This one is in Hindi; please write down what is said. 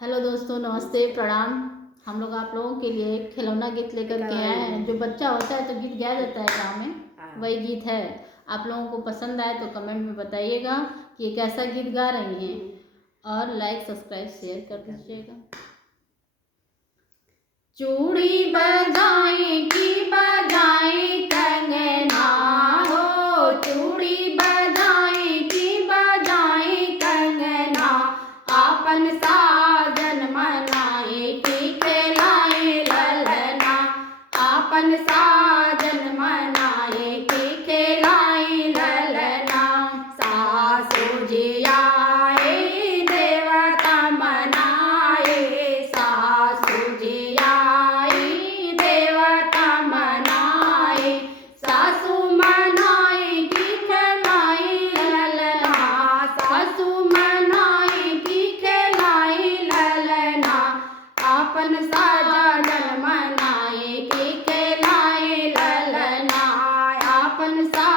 हेलो दोस्तों, नमस्ते, प्रणाम। हम लोग आप लोगों के लिए एक खिलौना गीत लेकर के आए हैं। जो बच्चा होता है तो गीत गाया जाता है गाँव में, वही गीत है। आप लोगों को पसंद आए तो कमेंट में बताइएगा कि ये कैसा गीत गा रही हैं, और लाइक सब्सक्राइब शेयर कर दीजिएगा। चूड़ी बजाएगी बजाए कंगना हो, चूड़ी बजाएगी बजाए कंगना, आपन साजन मनाए की खिलाए ललना, आपन साजन मनाए की खिलाए ललना। सासू जी आए देवता मनाए, सासू जी आए देवता मनाए, सासू मनाए की खिलाए ललना, सासू मनाए की खिलाए ललना, आपन साजन मनाए की खिलाए ललना, आपन सा